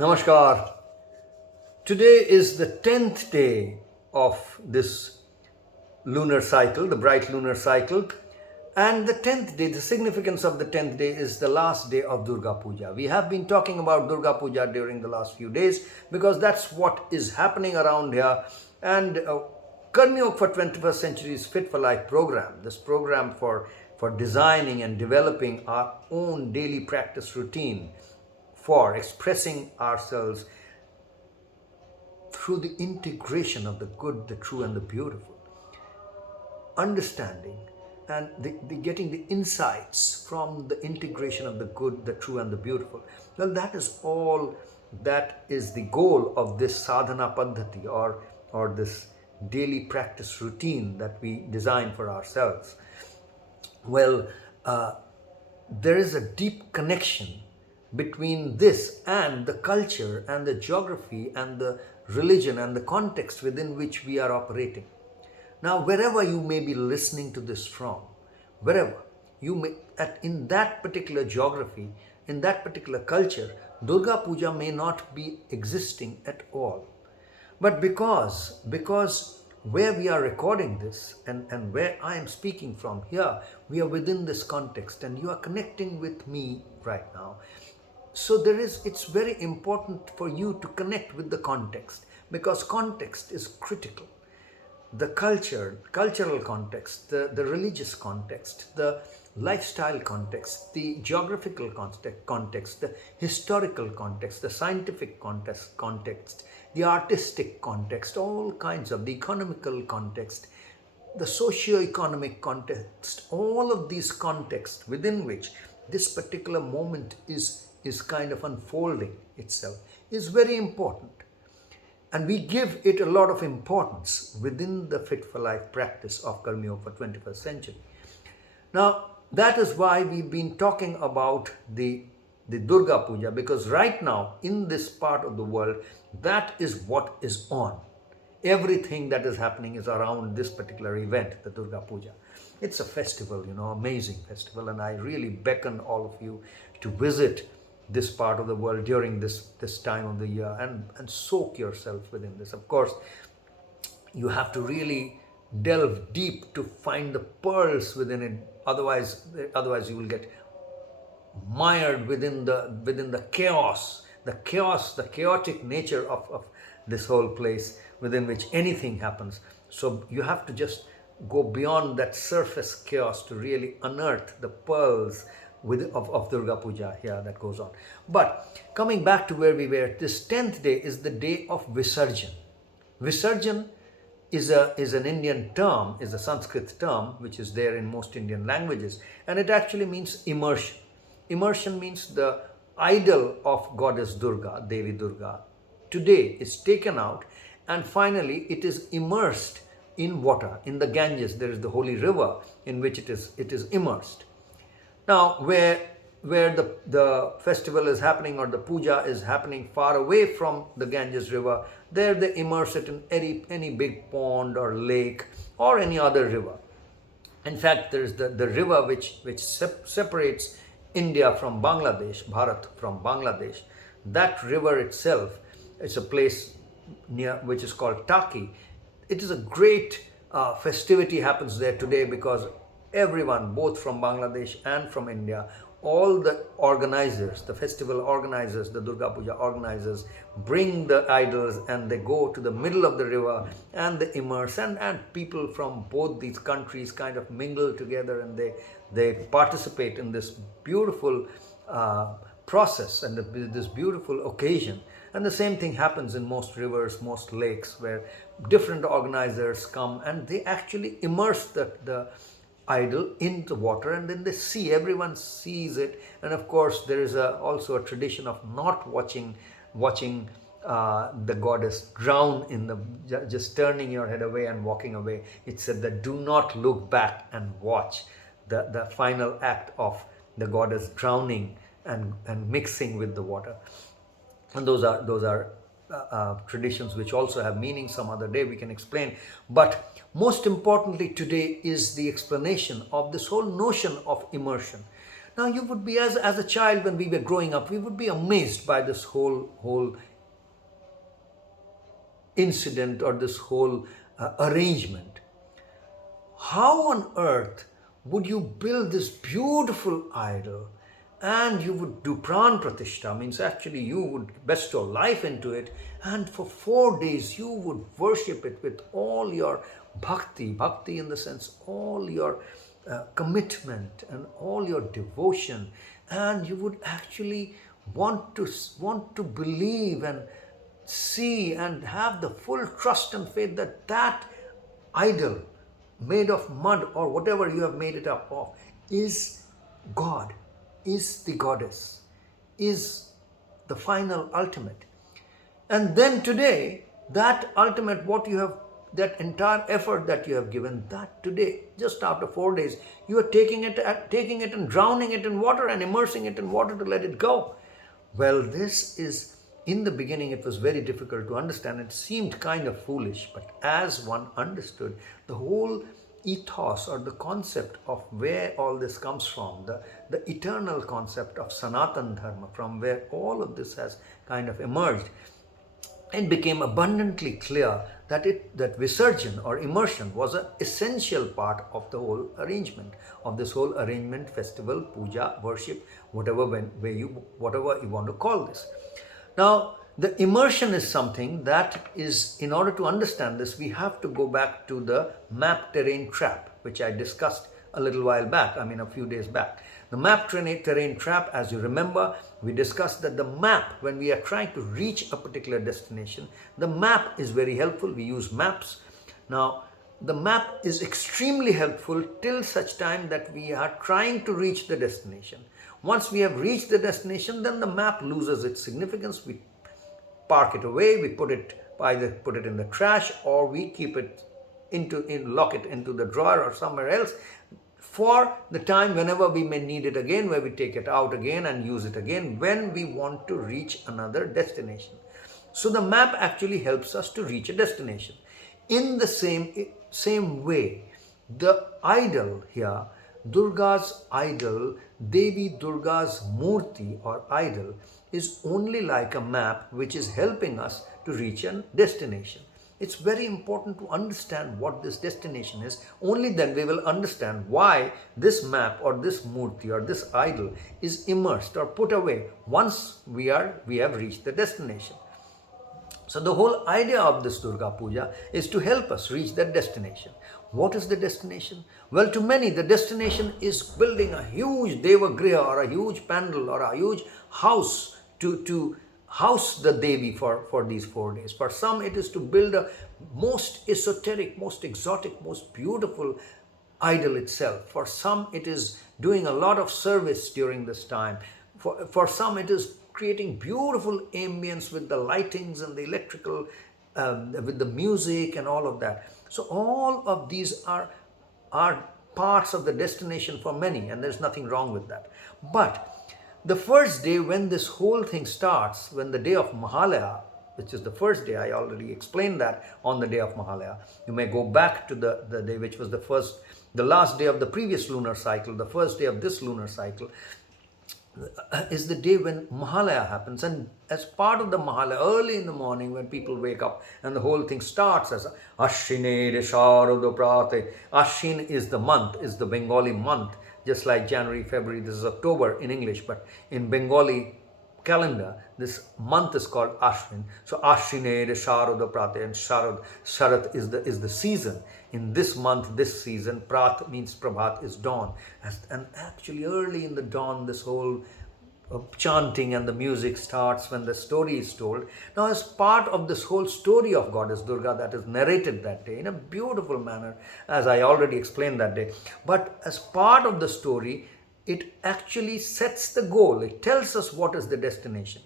Namaskar. Today is the 10th day of this lunar cycle, the bright lunar cycle. And the 10th day, the significance of the 10th day is the last day of Durga Puja. We have been talking about Durga Puja during the last few days because that's what is happening around here. And Karmi Yoga for 21st Century's Fit for Life program, this program for designing and developing our own daily practice routine for expressing ourselves through the integration of the good, the true, and the beautiful, understanding and the getting the insights from the integration of the good, the true, and the beautiful. Well, that is all. That is the goal of this sadhana paddhati, or this daily practice routine that we design for ourselves. Well, there is a deep connection between this and the culture and the geography and the religion and the context within which we are operating. Now, wherever you may be listening to this from, wherever you may, in that particular geography, in that particular culture, Durga Puja may not be existing at all. But because where we are recording this and where I am speaking from here, we are within this context and you are connecting with me right now. So it's very important for you to connect with the context because context is critical. The cultural context, the religious context, the lifestyle context, the geographical context, the historical context, the scientific context, the artistic context, all kinds of the economical context, the socio-economic context, all of these contexts within which this particular moment is kind of unfolding itself is very important. And we give it a lot of importance within the Fit for Life practice of Karmi Yoga for 21st century. Now, that is why we've been talking about the Durga Puja, because right now in this part of the world, that is what is on. Everything that is happening is around this particular event, the Durga Puja. It's a festival, amazing festival, and I really beckon all of you to visit this part of the world during this time of the year and soak yourself within this. Of course, you have to really delve deep to find the pearls within it. Otherwise you will get mired within the chaos, the chaotic nature of this whole place within which anything happens. So you have to just go beyond that surface chaos to really unearth the pearls of Durga Puja here that goes on. But coming back to where we were, this 10th day is the day of Visarjan. Visarjan is an Indian term, is a Sanskrit term which is there in most Indian languages, and it actually means immersion. Immersion means the idol of goddess Durga, Devi Durga, today is taken out and finally it is immersed in water. In the Ganges, there is the holy river in which it is immersed. Now, where the festival is happening or the puja is happening far away from the Ganges river, there they immerse it in any big pond or lake or any other river. In fact, there is the river which separates India from Bangladesh, Bharat from Bangladesh. That river itself is a place near which is called Taki. It is a great festivity happens there today because everyone, both from Bangladesh and from India, all the organizers, the festival organizers, the Durga Puja organizers, bring the idols and they go to the middle of the river and they immerse, and people from both these countries kind of mingle together and they participate in this beautiful process and this beautiful occasion. And the same thing happens in most rivers, most lakes, where different organizers come and they actually immerse the idol in the water, and then everyone sees it. And of course there is also a tradition of not watching the goddess drown in just turning your head away and walking away. It said that do not look back and watch the final act of the goddess drowning and mixing with the water. And those are traditions which also have meaning. Some other day we can explain. But most importantly today is the explanation of this whole notion of immersion. Now you would be, as a child when we were growing up, we would be amazed by this whole incident or this whole arrangement. How on earth would you build this beautiful idol and you would do pran pratishtha, means actually you would bestow life into it, and for 4 days you would worship it with all your bhakti in the sense all your commitment and all your devotion, and you would actually want to believe and see and have the full trust and faith that that idol made of mud or whatever you have made it up of is God, is the goddess, is the final ultimate. And then today, that ultimate, what you have, that entire effort that you have given, that today, just after 4 days, you are taking it and drowning it in water and immersing it in water to let it go. Well, this is, in the beginning, it was very difficult to understand. It seemed kind of foolish, but as one understood the whole ethos or the concept of where all this comes from, the eternal concept of Sanatan Dharma, from where all of this has kind of emerged, it became abundantly clear that that Visarjan or immersion was an essential part of the whole arrangement, of this whole arrangement, festival, puja, worship, whatever you want to call this. Now, the immersion is something that is, in order to understand this, we have to go back to the map terrain trap, which I discussed a little while back, a few days back. The map terrain trap, as you remember, we discussed that the map, when we are trying to reach a particular destination, the map is very helpful. We use maps. Now, the map is extremely helpful till such time that we are trying to reach the destination. Once we have reached the destination, then the map loses its significance. We park it away, we either put it in the trash, or we keep it lock it into the drawer or somewhere else for the time whenever we may need it again, where we take it out again and use it again when we want to reach another destination. So the map actually helps us to reach a destination. In the same way, the idol here, Durga's idol, Devi Durga's murti or idol, is only like a map which is helping us to reach a destination. It's very important to understand what this destination is. Only then we will understand why this map or this murti or this idol is immersed or put away once we have reached the destination. So the whole idea of this Durga Puja is to help us reach that destination. What is the destination? Well, to many, the destination is building a huge Devagriha or a huge pandal or a huge house to house the Devi for these 4 days. For some, it is to build a most esoteric, most exotic, most beautiful idol itself. For some, it is doing a lot of service during this time. For some, it is creating beautiful ambience with the lightings and the electrical, with the music and all of that. So all of these are parts of the destination for many, and there's nothing wrong with that. But the first day when this whole thing starts, when the day of Mahalaya, which is the first day, I already explained that on the day of Mahalaya. You may go back to the day which was the last day of the previous lunar cycle, the first day of this lunar cycle, is the day when Mahalaya happens. And as part of the Mahalaya, early in the morning when people wake up and the whole thing starts as Ashine Sharudo Prate. Ashin is the month, is the Bengali month. Just like January, February, this is October in English, but in Bengali calendar, this month is called Ashwin. So Ashine, Sharuda Prate, and Sharat is the season. In this month, this season, Prat means Prabhat, is dawn. And actually early in the dawn, this whole chanting and the music starts when the story is told. Now, as part of this whole story of Goddess Durga that is narrated that day in a beautiful manner, as I already explained that day, but as part of the story, it actually sets the goal. It tells us what is the destination.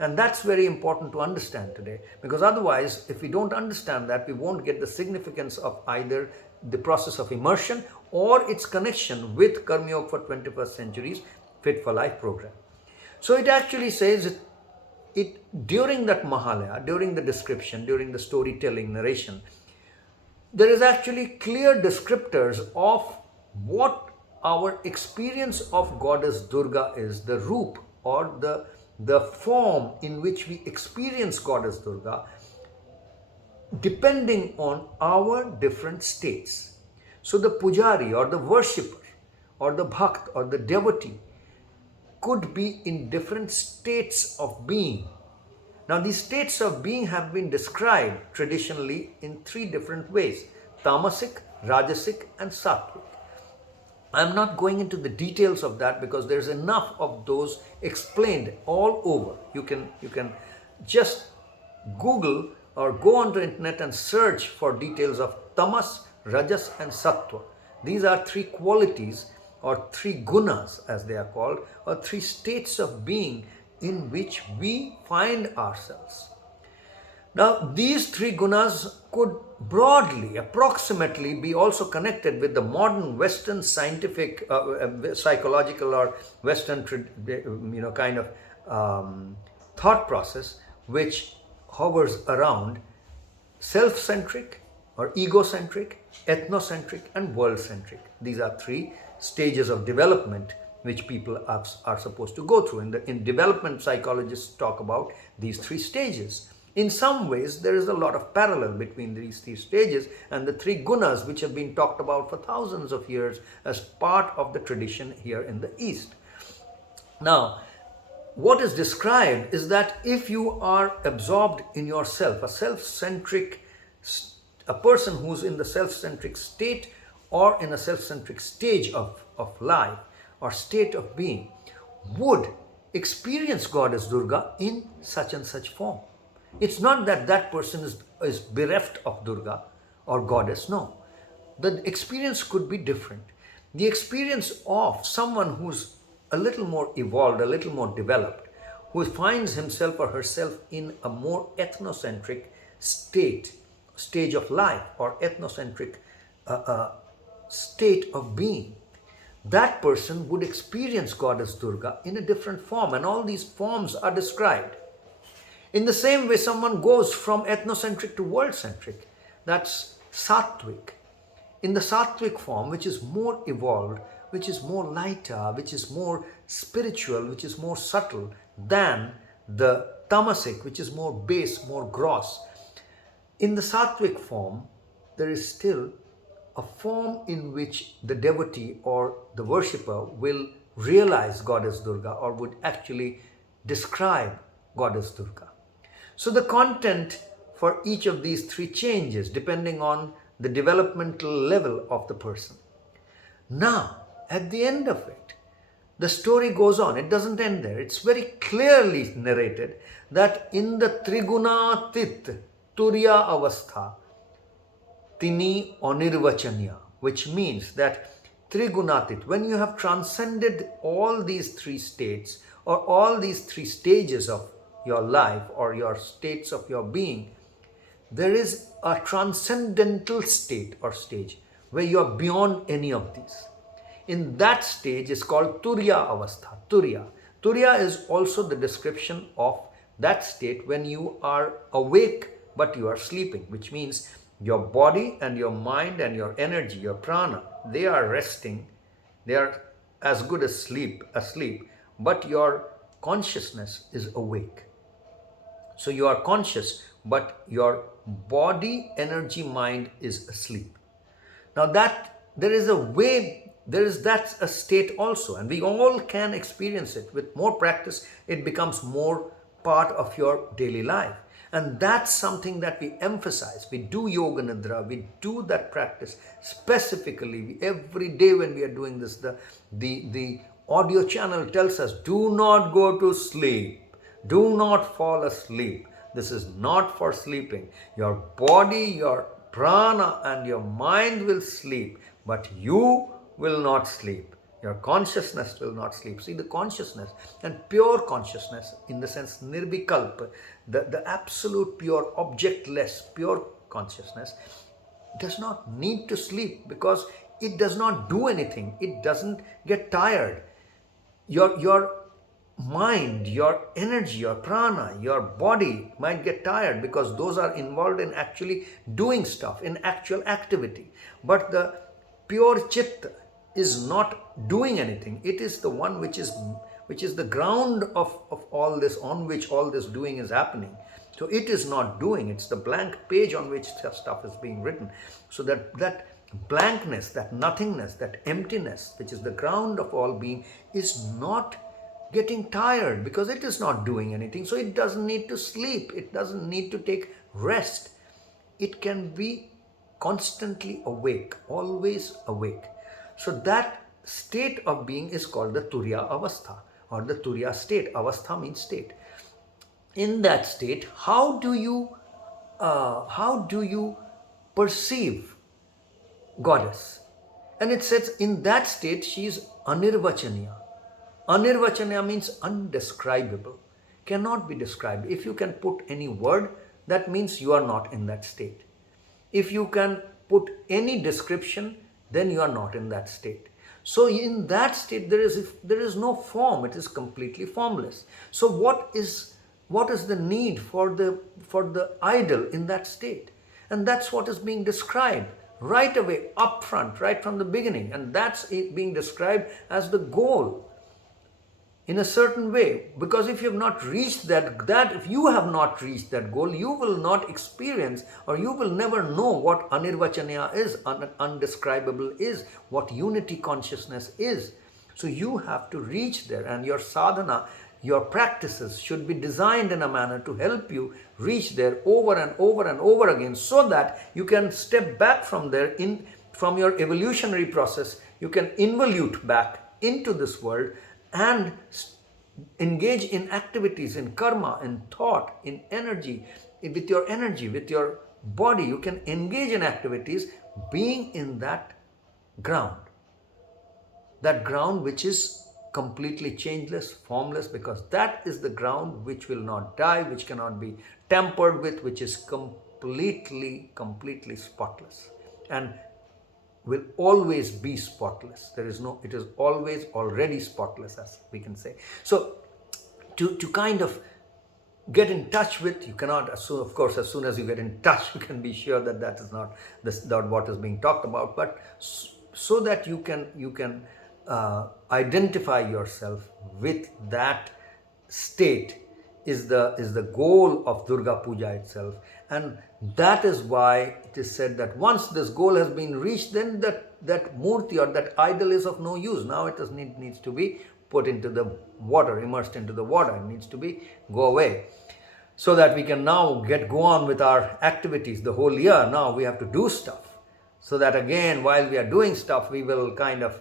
And that's very important to understand today, because otherwise, if we don't understand that, we won't get the significance of either the process of immersion or its connection with Karma Yoga for 21st Century's Fit for Life program. So it actually says it during that Mahalaya, during the description, during the storytelling narration, there is actually clear descriptors of what our experience of Goddess Durga is the roop, or the form in which we experience Goddess Durga, depending on our different states. So the pujari or the worshipper or the bhakt or the devotee could be in different states of being. Now, these states of being have been described traditionally in three different ways: tamasic, rajasic, and sattvic. I'm not going into the details of that because there's enough of those explained all over. You can just Google or go on the internet and search for details of tamas, rajas, and sattva. These are three qualities, or three gunas as they are called, or three states of being in which we find ourselves. Now, these three gunas could broadly, approximately, be also connected with the modern Western scientific, psychological, or Western, kind of thought process, which hovers around self-centric or egocentric, ethnocentric, and world-centric. These are three stages of development which people are supposed to go through. In development, psychologists talk about these three stages. In some ways, there is a lot of parallel between these three stages and the three gunas, which have been talked about for thousands of years as part of the tradition here in the East. Now, what is described is that if you are absorbed in yourself, a person who's in the self-centric state or in a self-centric stage of life or state of being, would experience Goddess Durga in such and such form. It's not that that person is bereft of Durga or Goddess, no. The experience could be different. The experience of someone who's a little more evolved, a little more developed, who finds himself or herself in a more ethnocentric stage of life, or ethnocentric state of being, that person would experience Goddess Durga in a different form, and all these forms are described. In the same way, someone goes from ethnocentric to world-centric. That's sattvic. In the sattvic form, which is more evolved, which is more lighter, which is more spiritual, which is more subtle than the tamasic, which is more base, more gross. In the sattvic form, there is still a form in which the devotee or the worshipper will realize Goddess Durga, or would actually describe Goddess Durga. So the content for each of these three changes depending on the developmental level of the person. Now, at the end of it, the story goes on. It doesn't end there. It's very clearly narrated that in the Trigunatit Turiya Avastha, Tini Onirvachanya, which means that Trigunatit, when you have transcended all these three states, or all these three stages of your life or your states of your being, there is a transcendental state or stage where you are beyond any of these. In that stage is called Turiya Avastha. Turiya is also the description of that state when you are awake but you are sleeping, which means your body and your mind and your energy, your prana, they are resting. They are as good as asleep, but your consciousness is awake. So you are conscious, but your body, energy, mind is asleep. Now that there is a way, that's a state also, and we all can experience it. With more practice, it becomes more part of your daily life. And that's something that we emphasize. We do yoga nidra, we do that practice specifically. Every day when we are doing this, the audio channel tells us, do not go to sleep. Do not fall asleep. This is not for sleeping. Your body, your prana, and your mind will sleep, but you will not sleep. Your consciousness will not sleep. See, the consciousness and pure consciousness, in the sense nirvikalpa, the absolute pure, objectless, pure consciousness, does not need to sleep because it does not do anything. It doesn't get tired. Your mind, your energy, your prana, your body might get tired because those are involved in actually doing stuff, in actual activity. But the pure chitta is not doing anything. It is the one which is the ground of all this, on which all this doing is happening. So it is not doing, it's the blank page on which stuff is being written. So that blankness, that nothingness, that emptiness, which is the ground of all being, is not getting tired because it is not doing anything. So it doesn't need to sleep, it doesn't need to take rest. It can be constantly awake, always awake. So that state of being is called the Turiya Avastha, or the Turiya state. Avastha means state. In that state, how do you perceive goddess? And it says in that state she is anirvachaniya. Anirvachaniya means undescribable, cannot be described. If you can put any word, that means you are not in that state. If you can put any description, then you are not in that state. So in that state there is no form, it is completely formless. So what is the need for the idol in that state? And that's what is being described right away, up front, right from the beginning. And that's it being described as the goal in a certain way. Because if you have not reached if you have not reached that goal, you will not experience, or you will never know what anirvachaniya is, undescribable is, what unity consciousness is. So you have to reach there, and your sadhana, your practices should be designed in a manner to help you reach there over and over and over again, so that you can step back from there, from your evolutionary process. You can involute back into this world and engage in activities, in karma, in thought, in energy, with your body. You can engage in activities being in that ground which is completely changeless, formless, because that is the ground which will not die, which cannot be tampered with, which is completely spotless and will always be spotless. It is always already spotless, as we can say. So to kind of get in touch with, you cannot, of course, as soon as you get in touch, you can be sure that is not what is being talked about, but so that you can identify yourself with that state is the goal of Durga Puja itself. And that is why it is said that once this goal has been reached, then that murti or that idol is of no use. Now it needs to be put into the water, immersed into the water. It needs to go away, so that we can now go on with our activities. The whole year now we have to do stuff, so that again, while we are doing stuff, we will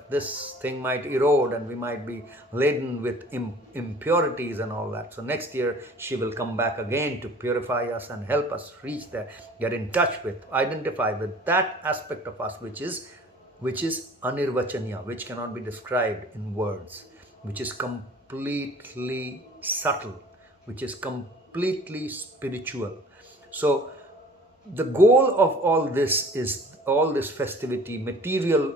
this thing might erode, and we might be laden with impurities and all that. So next year she will come back again to purify us and help us reach there, get in touch with, identify with that aspect of us which is anirvachaniya, which cannot be described in words, which is completely subtle, which is completely spiritual. So the goal of all this festivity, material,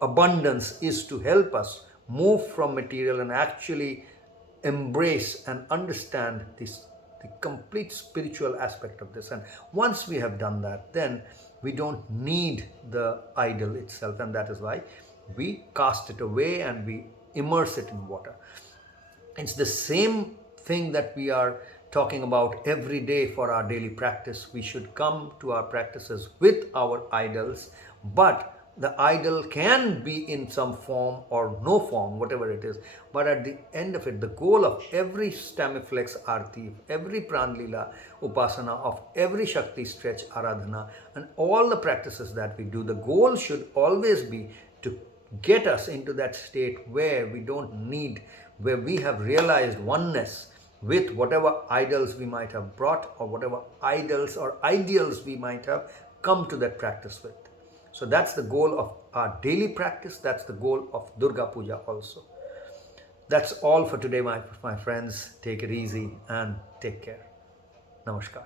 abundance, is to help us move from material and actually embrace and understand the complete spiritual aspect of this. And once we have done that, then we don't need the idol itself, and that is why we cast it away and we immerse it in water. It's the same thing that we are talking about every day for our daily practice. We should come to our practices with our idols, but the idol can be in some form or no form, whatever it is. But at the end of it, the goal of every Stamiflex Aarti, every Pranlila Upasana, of every Shakti stretch Aradhana, and all the practices that we do, the goal should always be to get us into that state where where we have realized oneness with whatever idols we might have brought, or whatever idols or ideals we might have come to that practice with. So that's the goal of our daily practice. That's the goal of Durga Puja also. That's all for today, my friends. Take it easy and take care. Namaskar.